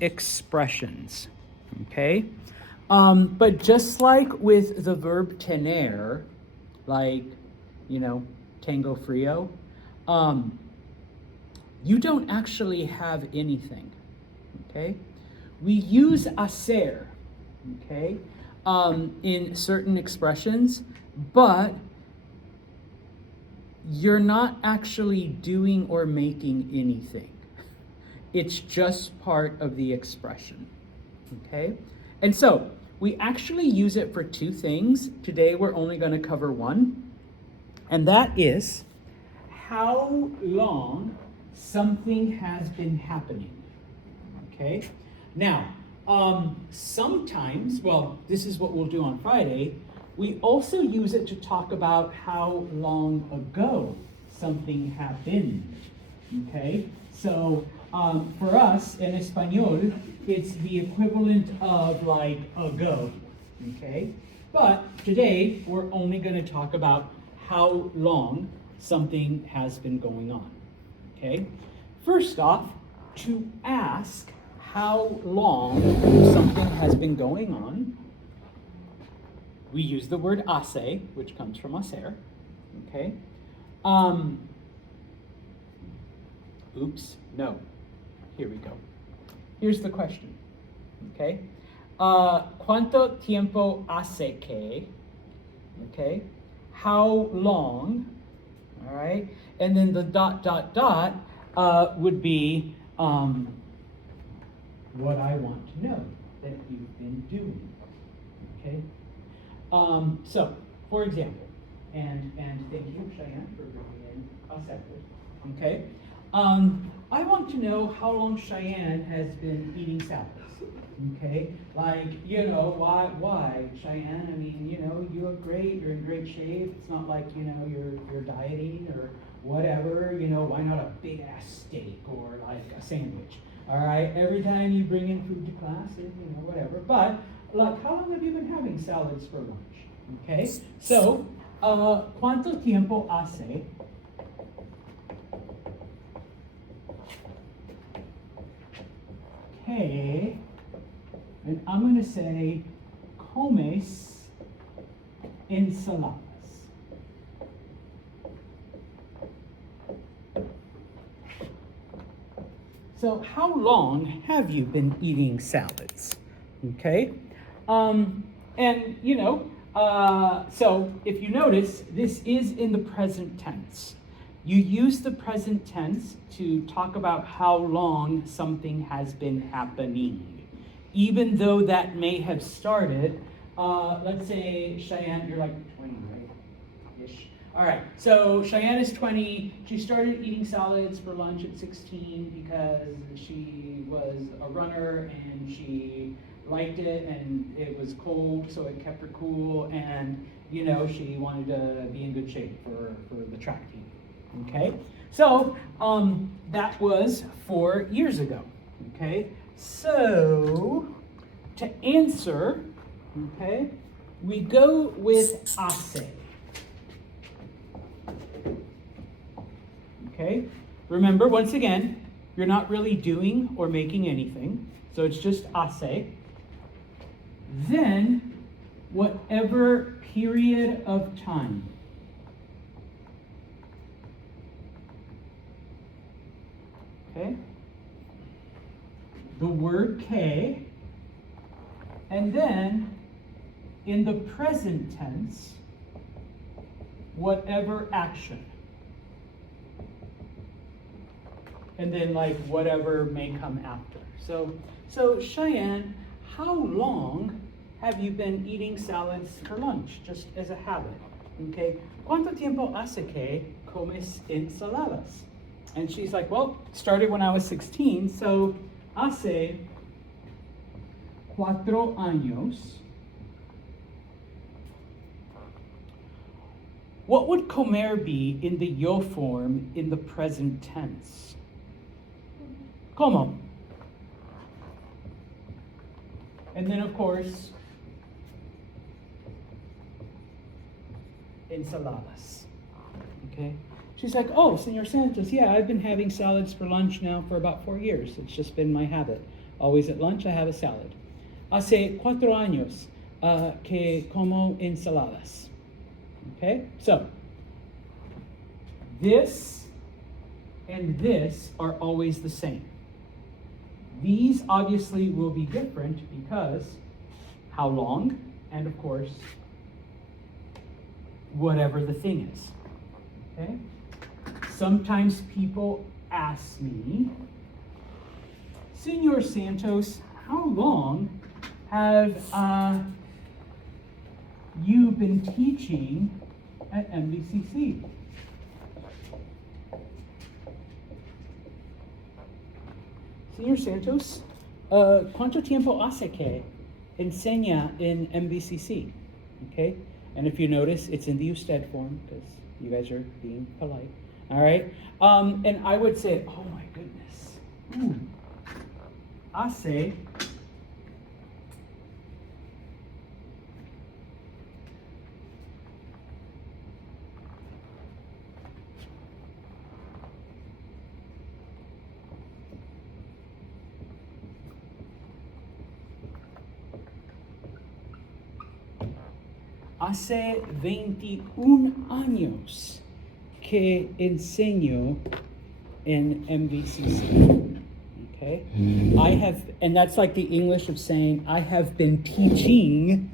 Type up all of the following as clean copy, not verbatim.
expressions, okay? But just like with the verb tener, like, tango frio, you don't actually have anything, okay? We use hacer, okay, in certain expressions, but you're not actually doing or making anything. It's just part of the expression, okay? And so we actually use it for two things. Today we're only going to cover one, and that is how long something has been happening, okay? Now, sometimes, well, this is what we'll do on Friday, we also use it to talk about how long ago something happened, okay? So for us in Espanol, it's the equivalent of like ago, okay? But today, we're only going to talk about how long something has been going on, okay? First off, to ask how long something has been going on, we use the word hace, which comes from hacer, okay? Oops, no. Here we go. Here's the question, okay? ¿Cuánto tiempo hace que? Okay? How long? All right? And then the ... would be what I want to know that you've been doing, okay? So, for example, and thank you, Cheyenne, for bringing in a second, okay? I want to know how long Cheyenne has been eating salads, okay? Like, why, Cheyenne? I mean, you look great, you're in great shape. It's not like, you're dieting or whatever, why not a big ass steak or like a sandwich? All right, every time you bring in food to class, whatever. But, like, how long have you been having salads for lunch? Okay, so, ¿cuánto tiempo hace? Okay, and I'm going to say, comes ensaladas. So how long have you been eating salads? Okay, so if you notice, this is in the present tense. You use the present tense to talk about how long something has been happening. Even though that may have started, let's say, Cheyenne, you're like 20, right? Ish. All right, so Cheyenne is 20. She started eating salads for lunch at 16 because she was a runner and she liked it and it was cold, so it kept her cool, and she wanted to be in good shape for the track team. Okay, so that was 4 years ago. Okay, so to answer, okay, we go with hace. Okay, remember, once again, you're not really doing or making anything, so it's just hace. Then, whatever period of time. Okay? The word que, and then, in the present tense, whatever action. And then, like, whatever may come after. So Cheyenne, how long have you been eating salads for lunch, just as a habit? Okay, ¿cuánto tiempo hace que comes ensaladas? And she's like, well, it started when I was 16, so hace 4 años. What would comer be in the yo form in the present tense? Como. And then, of course, ensaladas. Okay? She's like, oh, Senor Santos, yeah, I've been having salads for lunch now for about 4 years. It's just been my habit. Always at lunch, I have a salad. Hace 4 años que como ensaladas. Okay, so this and this are always the same. These obviously will be different because how long, and of course, whatever the thing is. Okay? Sometimes people ask me, Senor Santos, how long have you been teaching at MVCC? Señor Santos, ¿cuánto tiempo hace que enseña en MVCC? Okay, and if you notice, it's in the usted form because you guys are being polite. All right, and I would say, oh my goodness, hace Hace 21 años que enseño in MVCC. Okay? I have, and that's like the English of saying I have been teaching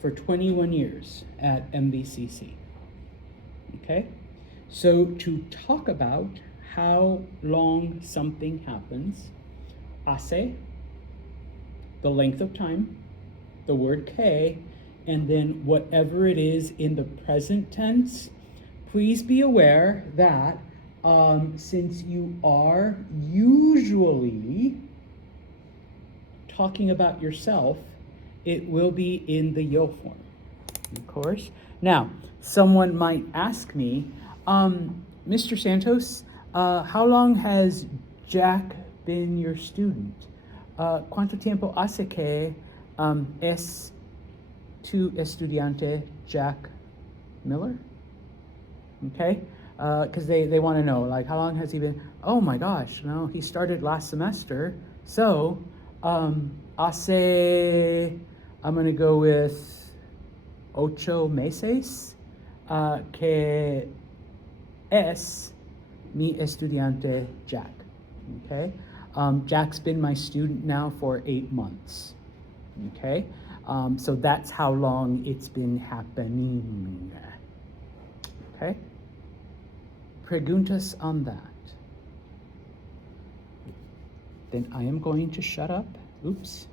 for 21 years at MVCC. Okay? So to talk about how long something happens, hace, the length of time, the word que, and then whatever it is in the present tense, please be aware that since you are usually talking about yourself, it will be in the yo form, of course. Now, someone might ask me, Mr. Santos, how long has Jack been your student? ¿Cuánto tiempo hace que es tu estudiante Jack Miller? Okay, because they want to know, like, how long has he been? Oh my gosh, no, he started last semester. So, hace, I'm going to go with 8 meses que es mi estudiante Jack. Okay, Jack's been my student now for 8 months. Okay, so that's how long it's been happening. Okay? Preguntas on that. Then I am going to shut up. Oops.